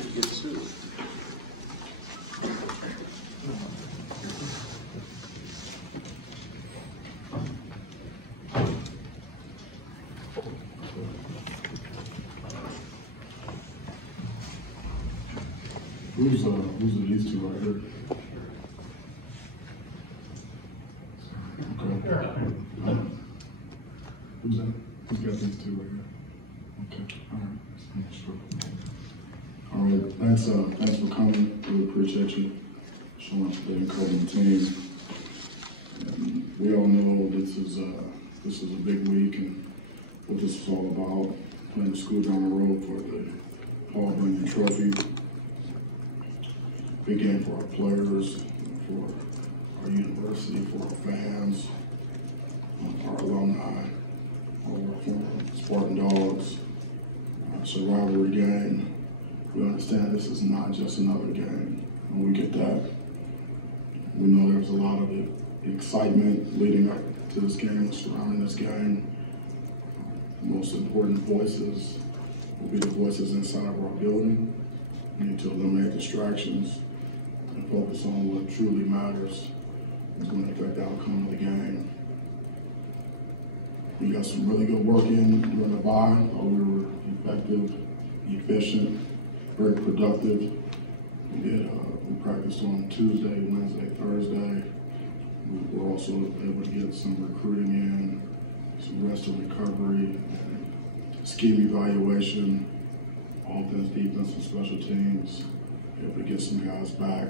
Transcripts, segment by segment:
get to. Who's these two right here? Okay. Who's that? Who's got these two right here? Okay. All right. Thanks for coming. Really appreciate you showing up today and covering the team. And we all know this is a big week, and what this is all about. Playing the school down the road for the Paul Bunyan Trophy. Big game for our players, for our university, for our fans, our alumni, our former Spartan Dogs. It's a rivalry game. We understand this is not just another game, and we get that. We know there's a lot of excitement leading up to this game and surrounding this game. The most important voices will be the voices inside of our building. We need to eliminate distractions and focus on what truly matters. It's going to affect the outcome of the game. We got some really good work in during the bye. We were effective, efficient, very productive. We practiced on Tuesday, Wednesday, Thursday. We were also able to get some recruiting in, some rest and recovery, scheme evaluation, offense, defense, and special teams. Able to get some guys back,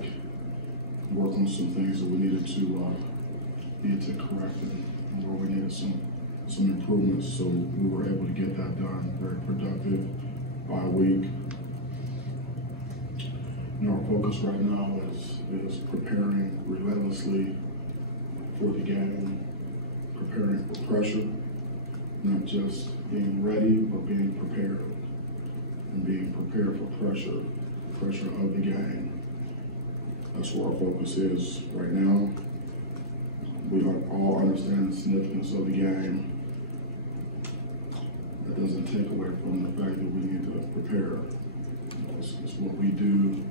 work on some things that we needed to correct and where we needed some improvements. So we were able to get that done. Very productive bye week. And our focus right now is preparing relentlessly for the game, preparing for pressure, not just being ready, but being prepared, and being prepared for pressure of the game. That's where our focus is right now. We all understand the significance of the game. That doesn't take away from the fact that we need to prepare. It's what we do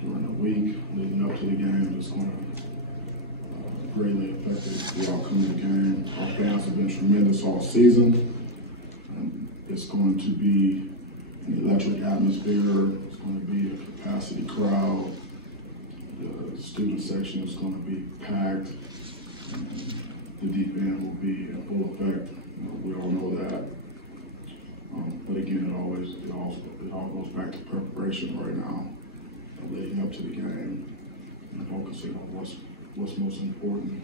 during the week leading up to the game that's going to greatly affect the outcome of the game. Our fans have been tremendous all season. It's going to be an electric atmosphere. It's going to be a capacity crowd. The student section is going to be packed. The deep end will be in full effect. We all know that. But again, it all goes back to preparation right now, leading up to the game, and focusing on what's most important,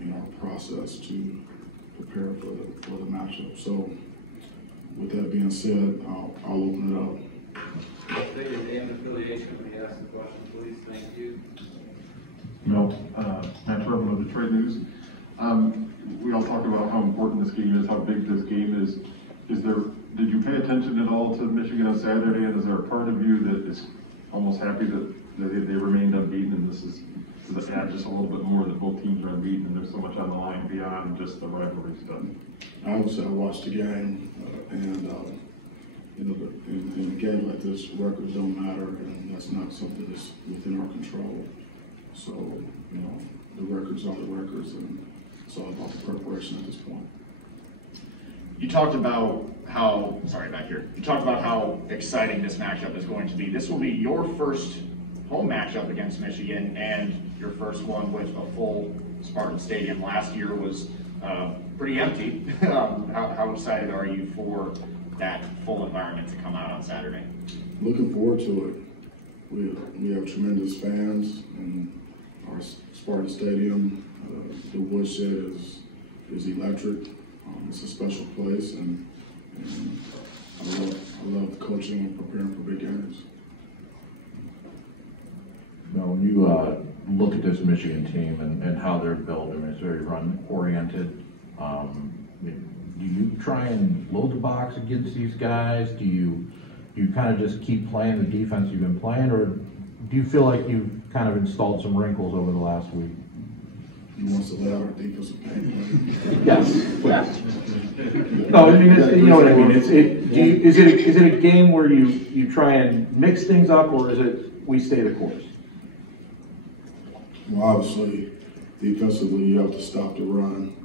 in our process to prepare for the matchup. So, with that being said, I'll open it up. State your name and affiliation when you ask the question, please. Thank you. Mel Tucker with the Trade News. We all talk about how important this game is, how big this game is. Did you pay attention at all to Michigan on Saturday? And is there a part of you that is almost happy that they remained unbeaten, and this is to add just a little bit more that both teams are unbeaten, and there's so much on the line beyond just the rivalry stuff? I would say I watched the game, and in a game like this, records don't matter, and that's not something that's within our control. So, the records are the records, and it's all about the preparation at this point. You talked about how exciting this matchup is going to be. This will be your first home matchup against Michigan, and your first one with a full Spartan Stadium. Last year was pretty empty. How excited are you for that full environment to come out on Saturday? Looking forward to it. We have tremendous fans in our Spartan Stadium. The woodshed is electric. It's a special place, and I love coaching and preparing for big games. Now, when you look at this Michigan team and how they're built, I mean, it's very run-oriented. Do you try and load the box against these guys? Do you kind of just keep playing the defense you've been playing, or do you feel like you've kind of installed some wrinkles over the last week? You want us to lay out our defensive game plan? Yes. No, I mean, you know what I mean, is it a game where you try and mix things up, or is it we stay the course? Well, obviously, defensively, you have to stop the run.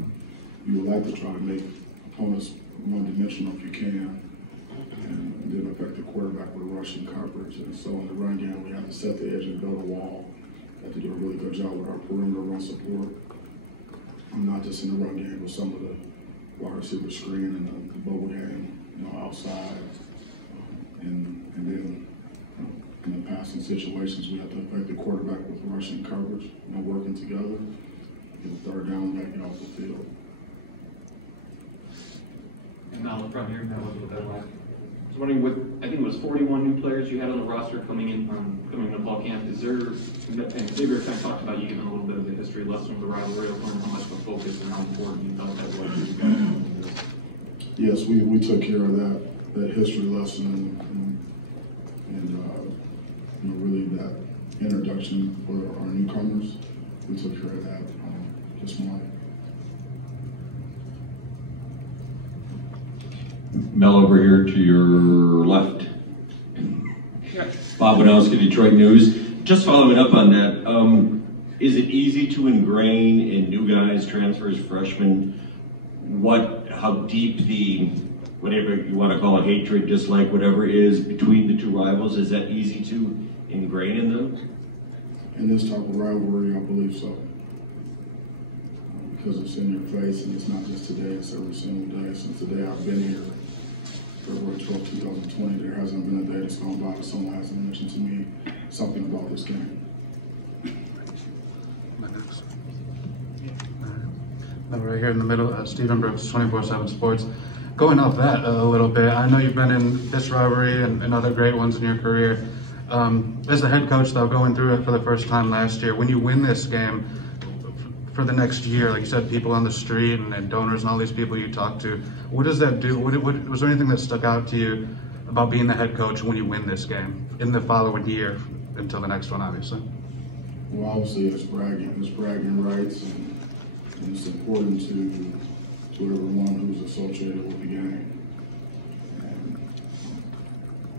You would like to try to make opponents one-dimensional if you can, and then affect the quarterback with rushing coverage. And so in the run game, we have to set the edge and build a wall. We have to do a really good job with our perimeter run support. Not just in the run game, but some of the wide receiver screen and the bubble game, outside. And then in the passing situations, we have to affect the quarterback with rushing coverage, working together. Get a third down, back get off the field. And now in front here, that was what that was. I was wondering, I think it was 41 new players you had on the roster coming to fall camp. Is there, and Xavier kind of talked about you giving a little bit of a history lesson of the rivalry, of how much of a focus and how important you felt that was for you guys? Yes, we took care of that history lesson and really that introduction for our newcomers. We took care of that this morning. Mel over here to your left. Bob Wanowski, Detroit News. Just following up on that, is it easy to ingrain in new guys, transfers, freshmen, how deep the, whatever you want to call it, hatred, dislike, whatever is between the two rivals? Is that easy to ingrain in them? In this type of rivalry, I believe so. Because it's in your face, and it's not just today, it's every single day. Since the day I've been here, February 12, 2020, there hasn't been a day that's gone by that someone hasn't mentioned to me something about this game. Right here in the middle, Stephen Brooks, 24/7 Sports. Going off that a little bit, I know you've been in this rivalry and other great ones in your career. As the head coach, though, going through it for the first time last year, when you win this game for the next year, like you said, people on the street and donors and all these people you talk to, what does that do? Was there anything that stuck out to you about being the head coach when you win this game in the following year until the next one, obviously? Well, obviously, it's bragging rights, and it's important to everyone who's associated with the game. And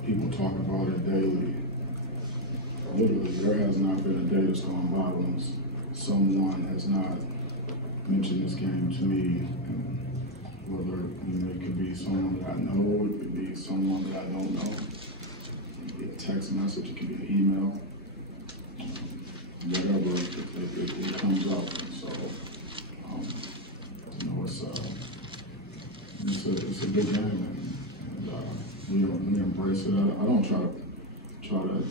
people talk about it daily. Literally, there has not been a day that's gone by when someone has not mentioned this game to me. And whether it could be someone that I know, it could be someone that I don't know. It could be a text message, it could be an email. Whatever, it comes up. And so, it's a big game, and we embrace it. I don't try to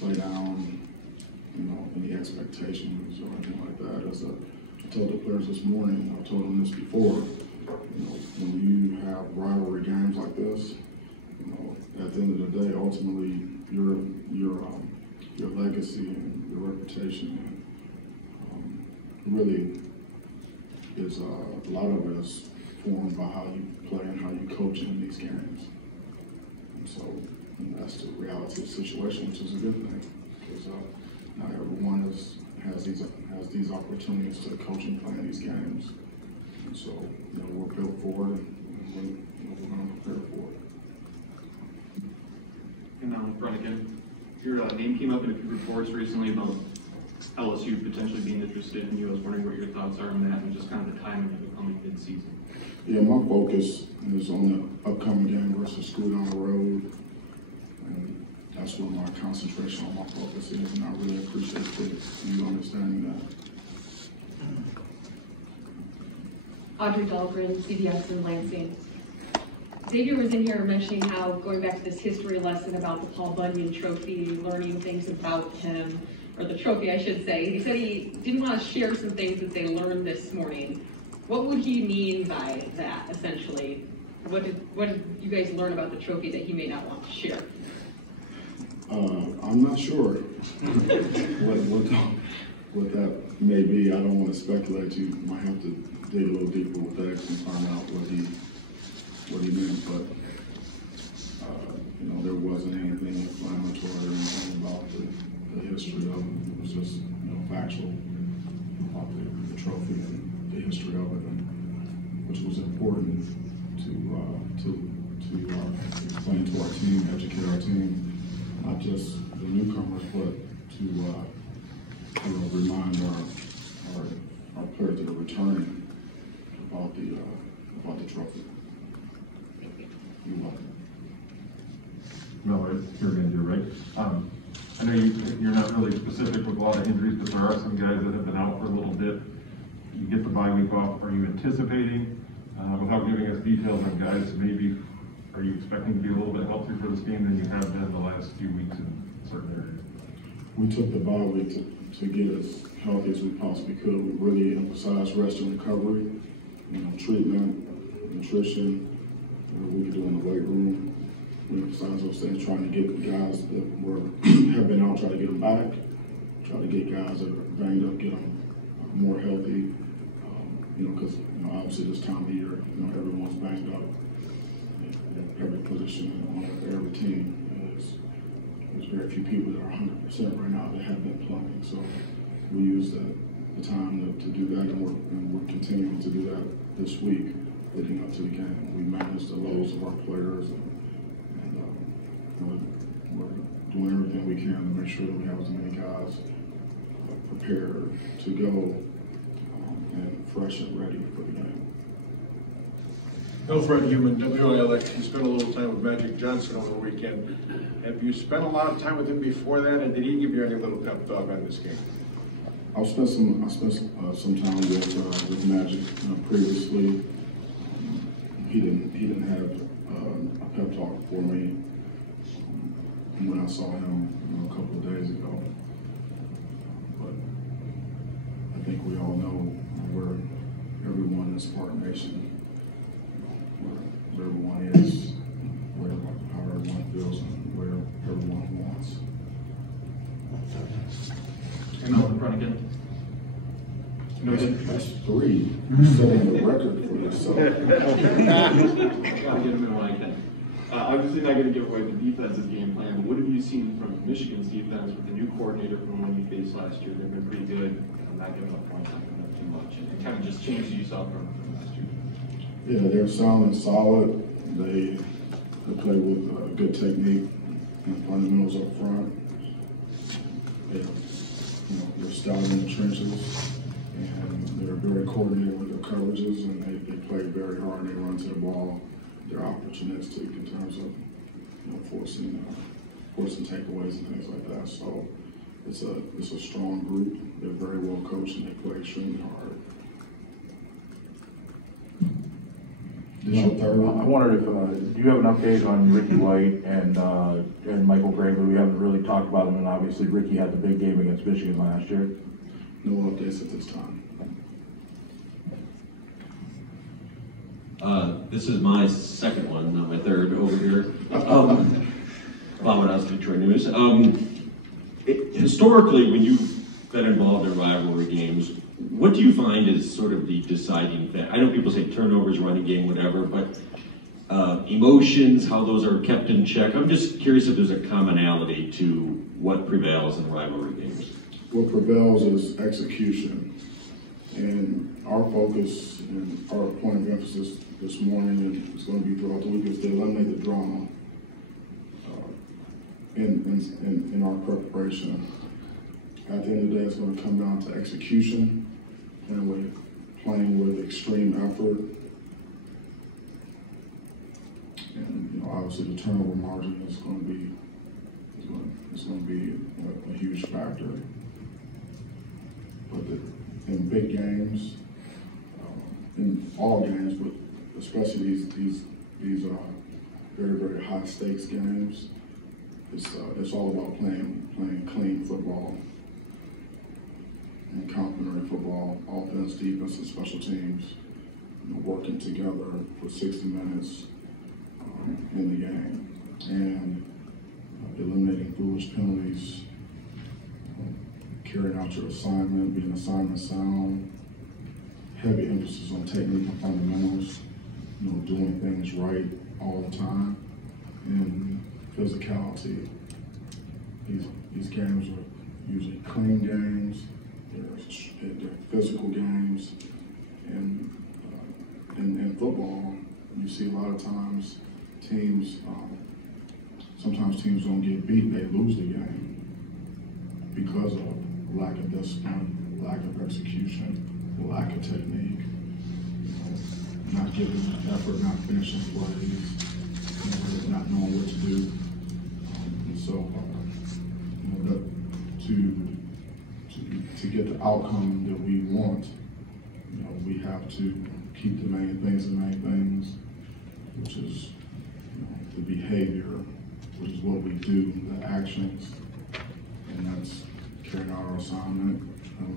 play down, any expectations or anything like that. As I told the players this morning, I told them this before. When you have rivalry games like this, at the end of the day, ultimately your legacy and your reputation really is a lot of it is formed by how you play and how you coach in these games. And so that's the reality of the situation, which is a good thing, because not everyone has these opportunities to coach and play in these games. And so we're built for it, and we're going to prepare for it. And now in front again, your name came up in a few reports recently about LSU potentially being interested in you. I was wondering what your thoughts are on that and just kind of the timing of it coming mid-season. Yeah, my focus is on the upcoming game versus School down the road, and that's where my concentration on my focus is, and I really appreciate you understanding that. Audrey Dahlgren, CBS in Lansing. Xavier was in here mentioning how, going back to this history lesson about the Paul Bunyan Trophy, learning things about him, or the trophy, I should say. He said he didn't want to share some things that they learned this morning. What would he mean by that, essentially? What did you guys learn about the trophy that he may not want to share? I'm not sure what that may be. I don't want to speculate. You might have to dig a little deeper with that and find out what he meant. But there wasn't anything inflammatory or anything about the history of it. It was just factual. educate our team, not just the newcomers, but to remind our players that are returning about the trophy. You're welcome. No, it's here again, you're right. I know you're not really specific with a lot of injuries, but there are some guys that have been out for a little bit. You get the bye week off. Are you anticipating, without giving us details on guys, maybe are you expecting to be a little bit healthier for this game than you have been the last few weeks in certain areas? We took the bye week to get as healthy as we possibly could. We really emphasized rest and recovery, treatment, nutrition, what we could do in the weight room. We emphasize those things, trying to get guys that have been out, try to get them back, try to get guys that are banged up, get them more healthy. Because obviously this time of year, everyone's banged up. Every position on every team. There's very few people that are 100% right now that have been playing. So we use the time to do that, and we're continuing to do that this week, leading up to the game. We manage the lows of our players, and we're doing everything we can to make sure that we have as many guys prepared to go and fresh and ready for the game. Bill Fred Human, WILX. You spent a little time with Magic Johnson over the weekend. Have you spent a lot of time with him before that, and did he give you any little pep talk on this game? I spent some time with Magic previously. He didn't have a pep talk for me when I saw him a couple of days ago. But I think we all know where everyone in Spartan Nation, where everyone is, how everyone feels, and where everyone wants. And on the front again. That's 3. You're setting the record for yourself. Gotta get him in like that. Obviously not going to give away the defense's game plan, but what have you seen from Michigan's defense with the new coordinator from the one you faced last year? They've been pretty good, not giving up points, not giving up too much, and it kind of just changed you saw from last year. Yeah, they're sound and solid. They play with good technique and fundamentals up front. They're stout in the trenches, and they're very coordinated with their coverages, and they play very hard. They run to the ball. They're opportunistic in terms of forcing takeaways and things like that. So it's a strong group. They're very well coached, and they play extremely hard. I wondered if do you have an update on Ricky White and Michael Gravely? We haven't really talked about them, and obviously Ricky had the big game against Michigan last year. No updates at this time. This is my second one, not my third over here. Following us Detroit News. Historically, when you've been involved in rivalry games, what do you find is sort of the deciding factor? I know people say turnovers, running game, whatever, but emotions, how those are kept in check. I'm just curious if there's a commonality to what prevails in rivalry games. What prevails is execution. And our focus and our point of emphasis this morning, and it's going to be throughout the week, is to eliminate the drama in our preparation. At the end of the day, it's going to come down to execution, and we're playing with extreme effort. And obviously, the turnover margin is going to be a huge factor. But in big games, in all games, but especially these very, very high stakes games, it's all about playing clean football and complementary football, offense, defense, and special teams, working together for 60 minutes in the game, and eliminating foolish penalties, carrying out your assignment, being assignment sound, heavy emphasis on technique and fundamentals, doing things right all the time, and physicality. These games are usually clean games, they're physical games, and in football, you see a lot of times teams, sometimes teams don't get beat, they lose the game because of lack of discipline, lack of execution, lack of technique, not giving effort, not finishing plays, not knowing what to do. And so, to get the outcome that we want, we have to keep the main things, which is the behavior, which is what we do, the actions, and that's carrying out our assignment.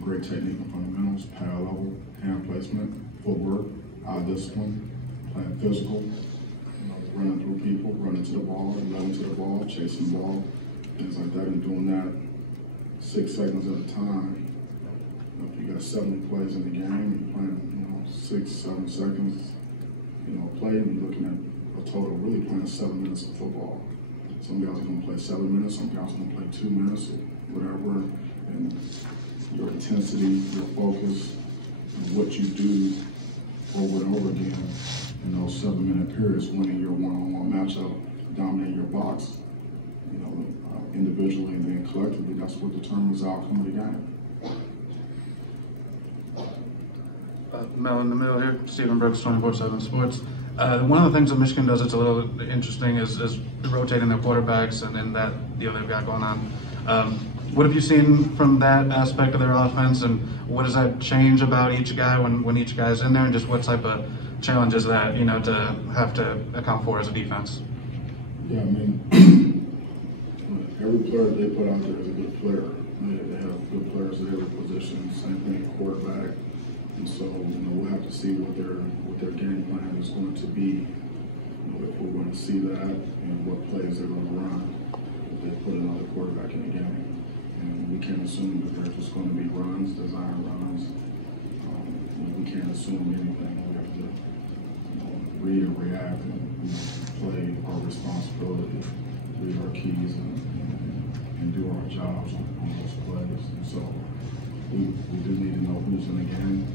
Great technique and fundamentals, pad level, hand placement, footwork, eye discipline, playing physical, running through people, running to the ball, running to the ball, chasing the ball, things like that, and doing that 6 seconds at a time. If you got 70 plays in the game, you're playing 6, 7 seconds, play, and you're looking at a total really playing 7 minutes of football. Some guys are going to play 7 minutes, some guys are going to play 2 minutes, or whatever, and your intensity, your focus, and what you do over and over again in those 7-minute periods, winning your one-on-one matchup, dominating your box, individually and then collectively, that's what determines the outcome of the game. Mel in the middle here, Stephen Brooks, 24/7 Sports. One of the things that Michigan does that's a little interesting is rotating their quarterbacks, and then that deal they've got going on. What have you seen from that aspect of their offense, and what does that change about each guy when each guy's in there, and just what type of challenge is that, to have to account for as a defense? Yeah, I mean, every player they put out there is a good player. They have good players at every position, same thing at quarterback. And so, we'll have to see what their game plan is going to be. If we're going to see that and what plays they're going to run if they put another quarterback in the game. And we can't assume that they're just going to be runs, design runs. We can't assume anything. We have to read and react and play our responsibility, read our keys, and do our jobs on those plays. And so we do need to know who's in the game.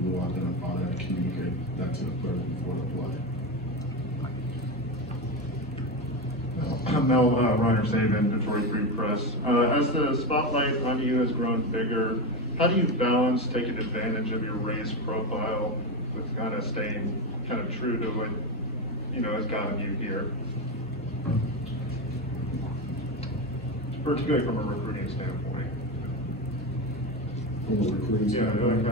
We'll identify that and communicate that to the players before the play. Mel, Reiner Saban, Detroit Free Press. As the spotlight on you has grown bigger, how do you balance taking advantage of your race profile with kind of staying kind of true to what has gotten you here? Particularly from a recruiting standpoint. From a recruiting standpoint?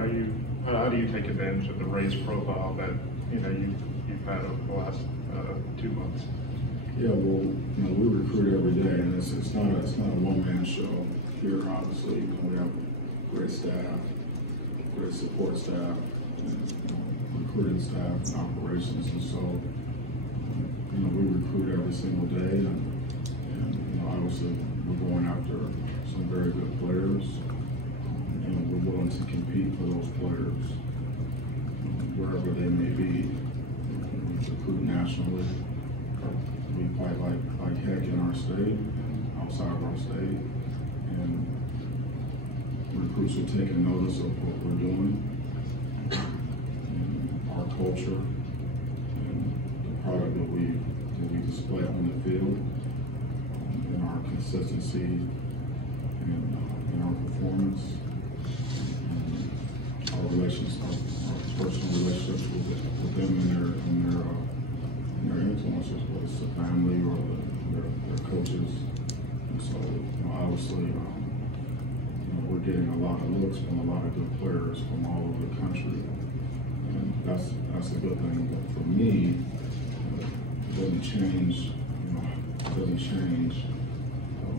How do you take advantage of the race profile that you've had over the last 2 months? Yeah, well, we recruit every day, and it's not a one-man show here. Obviously, we have great staff, great support staff, recruiting staff, operations, and so we recruit every single day, and obviously we're going after some very good players. We're willing to compete for those players wherever they may be. Recruit nationally. We fight like heck in our state, outside of our state, and recruits are taking notice of what we're doing, and our culture, and the product that we display on the field, and our consistency, and our performance. Our relations, our personal relationships with them and their influences, whether it's the family or their coaches. And so, obviously, we're getting a lot of looks from a lot of good players from all over the country, and that's a good thing. But for me, it doesn't change. It doesn't change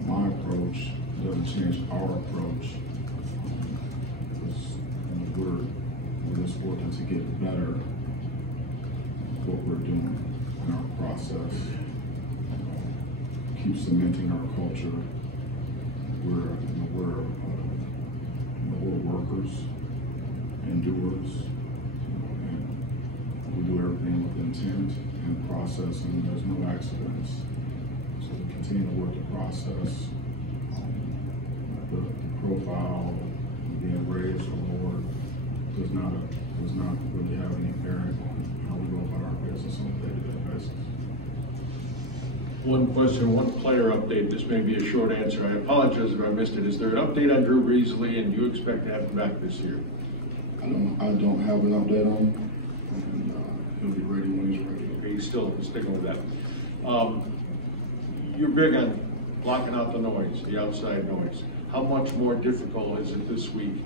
my approach. It doesn't change our approach. We're just working to get better at what we're doing in our process. Keep cementing our culture. We're workers and doers, and we do everything with intent and process, and there's no accidents. So we continue to work the process. The profile being raised or lowered does not really have any bearing on how we go about our business on a day-to-day basis. One question, one player update. This may be a short answer. I apologize if I missed it. Is there an update on Drew Breesley, and do you expect to have him back this year? I don't have an update on him, and he'll be ready when he's ready. Okay, he's still sticking with that. You're big on blocking out the noise, the outside noise. How much more difficult is it this week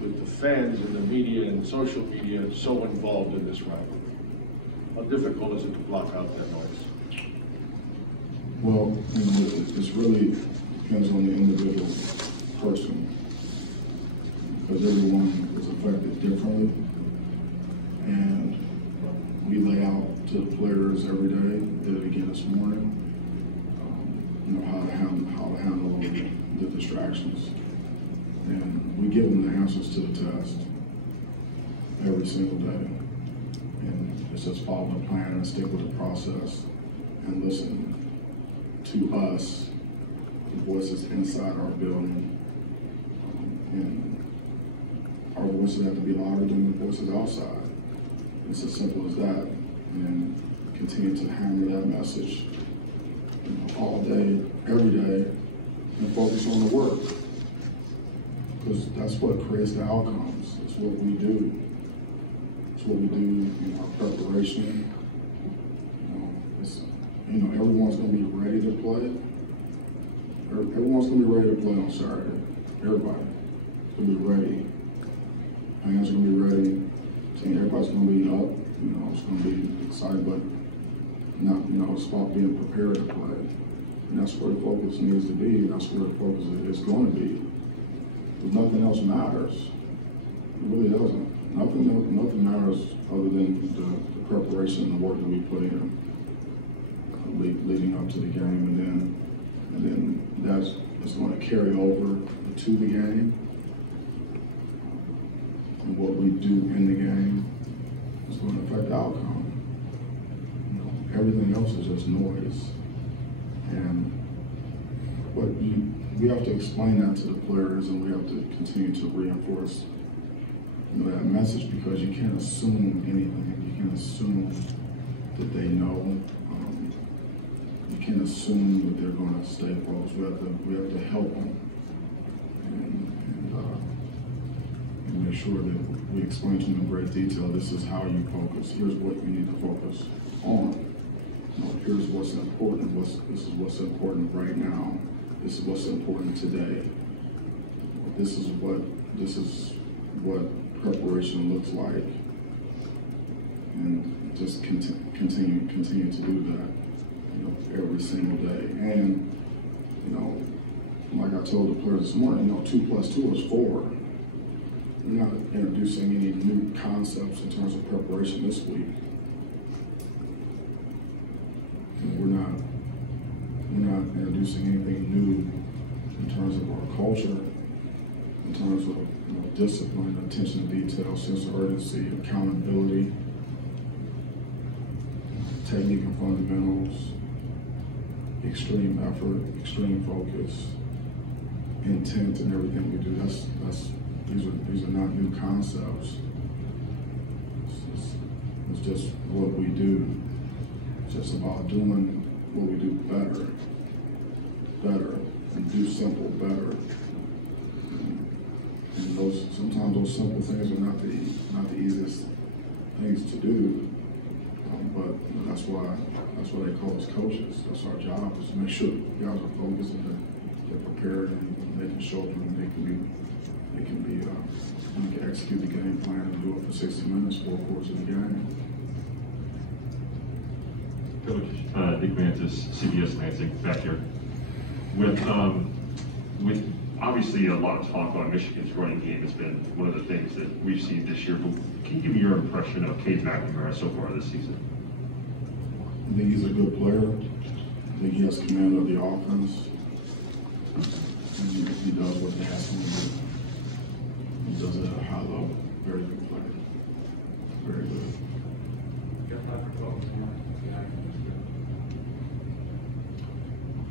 with the fans and the media and social media so involved in this rivalry? How difficult is it to block out that noise? Well, it's really depends on the individual person, because everyone is affected differently, and we lay out to the players every day. Did it again this morning. How to handle the distractions, and we give them the answers to the test every single day. And it's just follow the plan and stick with the process and listen to us, the voices inside our building, and our voices have to be louder than the voices outside. It's as simple as that, and continue to hammer that message all day, every day, and focus on the work, because that's what creates the outcomes. It's what we do. It's what we do in our preparation. Everyone's going to be ready to play. Everyone's going to be ready to play on Saturday. Everybody going to be ready. Fans are going to be ready. Everybody's going to be up. It's going to be excited, but not, it's about being prepared to play. And that's where the focus needs to be, and that's where the focus is going to be. Because nothing else matters. It really doesn't. Nothing matters other than the preparation and the work that we put in leading up to the game, and then that's going to carry over to the game. And what we do in the game is going to affect the outcome. Everything else is just noise. But we have to explain that to the players, and we have to continue to reinforce that message, because you can't assume anything. You can't assume that they know. You can't assume that they're going to stay focused. We have to help them and make sure that we explain to them in great detail. This is how you focus. Here's what you need to focus on. Here's what's important. This is what's important right now. This is what's important today. This is what preparation looks like, and just continue to do that, every single day. And like I told the players this morning, 2 + 2 is 4. We're not introducing any new concepts in terms of preparation this week. We're not introducing anything new in terms of our culture, in terms of discipline, attention to detail, sense of urgency, accountability, technique and fundamentals, extreme effort, extreme focus, intent, and everything we do. These are not new concepts. It's just what we do. It's just about doing what we do better, and do simple better. And sometimes those simple things are not the easiest things to do, but that's why they call us coaches. That's our job, is to make sure guys are focused and they're prepared, and they can show them, and they can execute the game plan and do it for 60 minutes, 4 quarters of the game. Coach, Dick Mantis, CBS Lansing, back here. With obviously a lot of talk on Michigan's running game has been one of the things that we've seen this year, but can you give me your impression of Cade McNamara so far this season? I think he's a good player. I think he has command of the offense. And he does what he has to do. He does it at a high level. Very good player. Very good.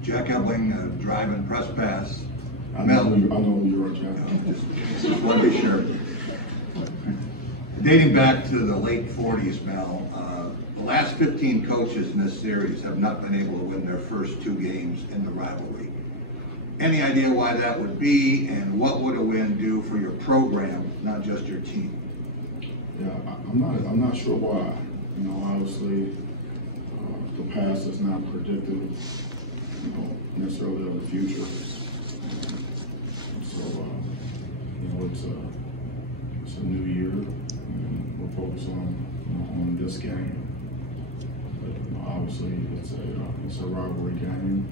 Jack Ebling, driving press pass. I know who you are, Jack. Just want to be sure. Dating back to the late 40s, Mel, The last 15 coaches in this series have not been able to win their first 2 games in the rivalry. Any idea why that would be, and what would a win do for your program, not just your team? Yeah, I'm not sure why. You know, obviously, the past is not predictive, you know, necessarily of the future. So, you know, it's a new year, and we're focused on this game. But, you know, obviously, it's a rivalry game,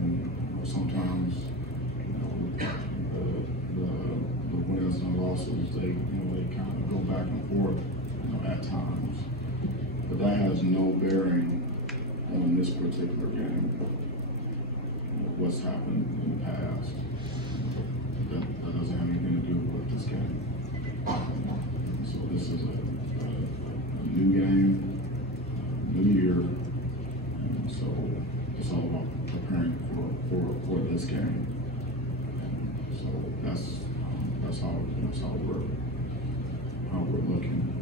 and you know, sometimes, you know, the wins and losses, they kind of go back and forth, you know, at times. But that has no bearing on this particular game. You know, what's happened in the past, that doesn't have anything to do with this game. So this is a new game, new year, and so it's all about preparing for this game. And so that's how we're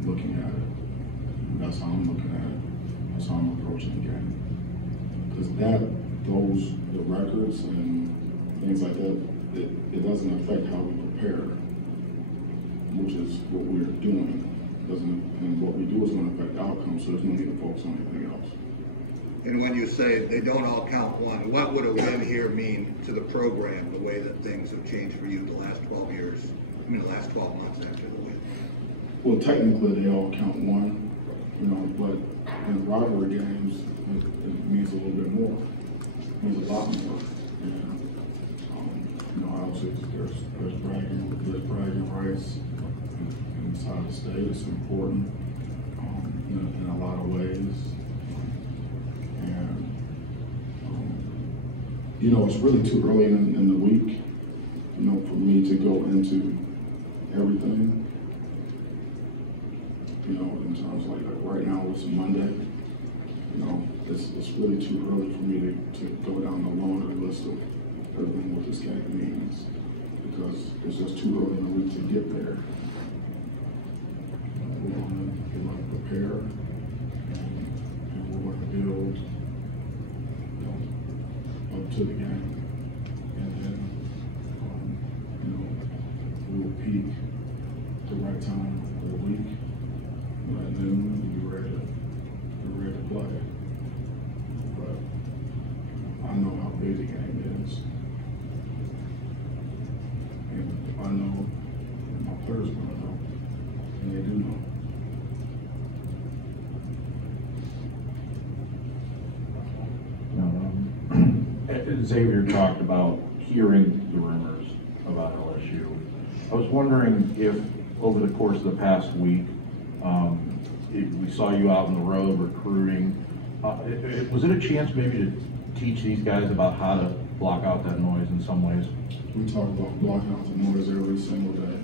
looking at it. And that's how I'm looking at it. That's how I'm approaching the game. Because the records and things like that, it doesn't affect how we prepare, which is what we're doing. And what we do is going to affect outcomes, so there's no need to focus on anything else. And when you say they don't all count one, what would a win here mean to the program, the way that things have changed for you the last 12 years? I mean, the last 12 months after the win. Well, technically, they all count one, you know, but in rivalry games, it means a little bit more. It means a lot more. And, you know, obviously, there's bragging rights inside the state. It's important in a lot of ways. And, you know, it's really too early in the week, you know, for me to go into everything. You know, in terms of like right now it's Monday, you know, it's really too early for me to go down the laundry list of everything what this game means, because it's just too early in the week to get there. We're going to prepare, and we're going to build, you know, up to the game, and then you know, we will peak the right time of the week. At noon, you're ready to play. But I know how big the game is. And if I know, my players are going to know. And they do know. Xavier talked about hearing the rumors about LSU. I was wondering if, over the course of the past week, we saw you out on the road recruiting. Was it a chance maybe to teach these guys about how to block out that noise in some ways? We talk about blocking out the noise every single day.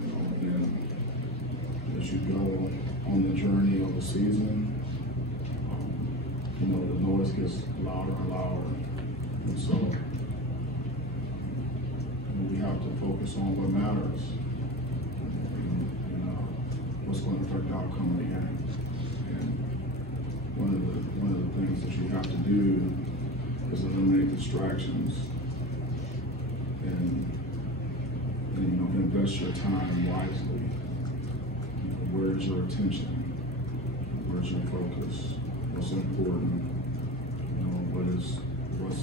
You know, and as you go on the journey of the season, you know, the noise gets louder and louder. And so we have to focus on what matters. What's going to affect the outcome of the game. And one of the things that you have to do is eliminate distractions and you know, invest your time wisely. You know, where's your attention? Where's your focus? What's important? You know, what's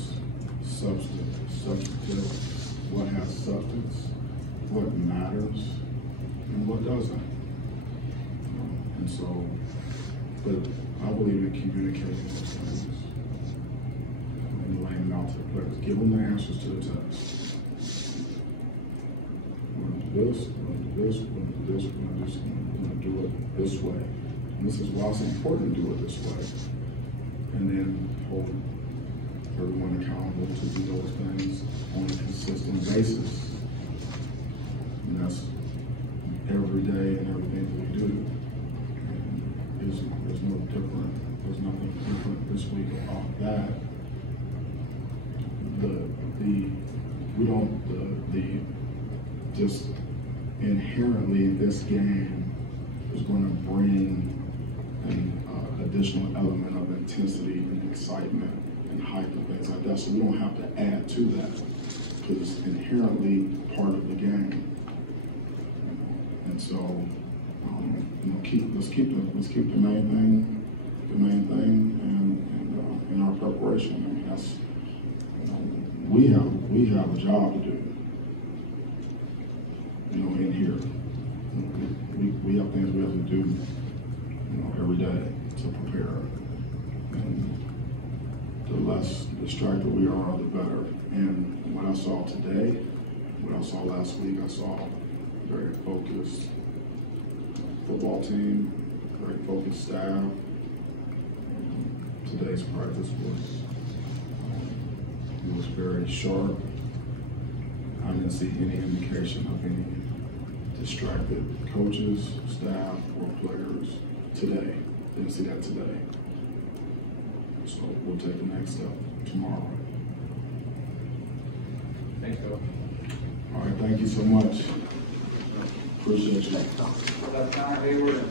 substantive? What has substance? What matters? And what doesn't? And so, but I believe in communicating those things and laying it out to the players. Give them the answers to the test. We're going to do this, we're going to do this, we're going to do this, we're going to do this, we're going to do it this way. And this is why it's important to do it this way. And then hold everyone accountable to do those things on a consistent basis. And that's every day and everything that we do. There's no different. There's nothing different this week about that. Just inherently this game is going to bring additional element of intensity and excitement and hype and things like that. So we don't have to add to that because it's inherently part of the game. And so, let's keep the main thing, and in our preparation. I mean, that's, we have a job to do. In here, we have things we have to do, every day to prepare. And the less distracted we are, the better. And what I saw today, what I saw last week, I saw a very focused football team, very focused staff. Today's practice was very sharp. I didn't see any indication of any distracted coaches, staff, or players today. Didn't see that today. So we'll take the next step tomorrow. Thanks, Coach. All right, thank you so much. Appreciate you. Connor Hayward.